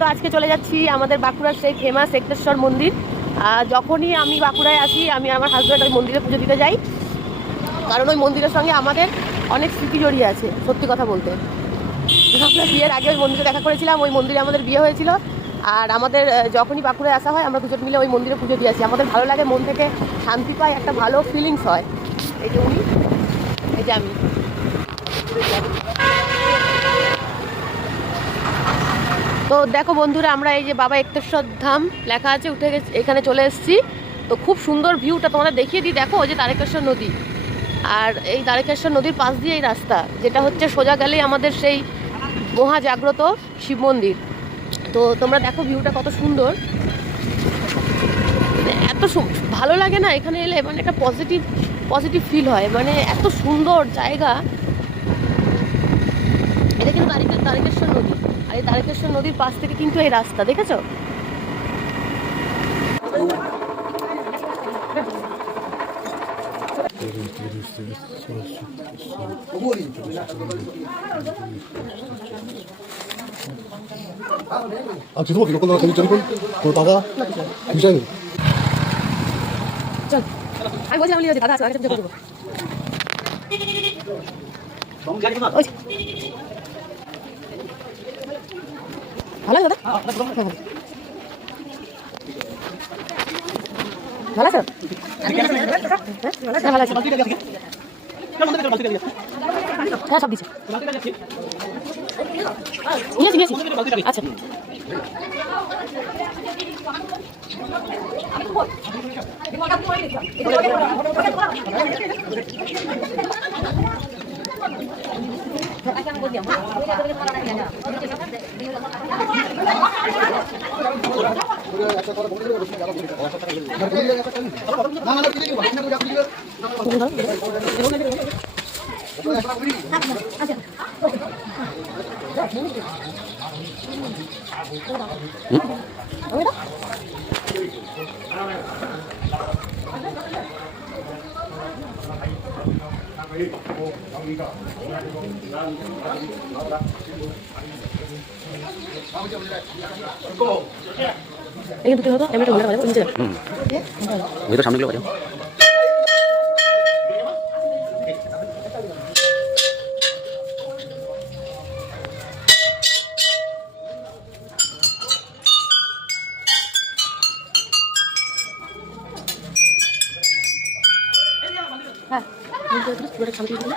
তো আজকে চলে যাচ্ছি আমাদের বাঁকুড়ার সেই ফেমাস এক্তেশ্বর মন্দির। যখনই আমি বাঁকুড়ায় আসি আমি আমার হাজব্যান্ড ওই মন্দিরে পুজো দিতে যাই, কারণ ওই মন্দিরের সঙ্গে আমাদের অনেক স্মৃতি জড়িয়ে আছে। সত্যি কথা বলতে, আমরা বিয়ের আগে ওই মন্দিরে দেখা করেছিলাম, ওই মন্দিরে আমাদের বিয়ে হয়েছিল। আর আমাদের যখনই বাঁকুড়ায় আসা হয় আমরা দুজন মিলে ওই মন্দিরে পুজো দিয়ে আসি। আমাদের ভালো লাগে, মন থেকে শান্তি পাই, একটা ভালো ফিলিংস হয়। এই যে উনি, এই যে আমি। তো দেখো বন্ধুরা, আমরা এই যে বাবা এক্তেশ্বর ধাম লেখা আছে উঠে গেছে, এখানে চলে এসেছি। তো খুব সুন্দর ভিউটা তোমাদের দেখিয়ে দিই। দেখো ওই যে তারকেশ্বর নদী, আর এই তারকেশ্বর নদীর পাশ দিয়ে এই রাস্তা, যেটা হচ্ছে সোজা গেলেই আমাদের সেই মহাজাগ্রত শিব মন্দির। তো তোমরা দেখো ভিউটা কত সুন্দর, এত ভালো লাগে না এখানে এলে, মানে একটা পজিটিভ ফিল হয়, মানে এত সুন্দর জায়গা। এটা কিন্তু তারকেশ্বর নদী, আর এই তারকেশ্বর নদীর পাশ থেকে কিন্তু এই রাস্তা, দেখেছো? 아, 죄송합니다. 이거 끝나고 저기 보다가 굉장히 চল, আমি বলছি আমি দাদা আছে, আগে যাবো। ভালো দাদা, ভালো আছো? ভালো আছো? হ্যাঁ, সব দিচ্ছে। নিয়েছি। আচ্ছা, এখানে দুটো হতো, এমনি ঘুরে বাজাবো, নিচে ওইটা সামনে গেলে বাজাও। হ্যাঁ, পুরোটা শান্তি দিলে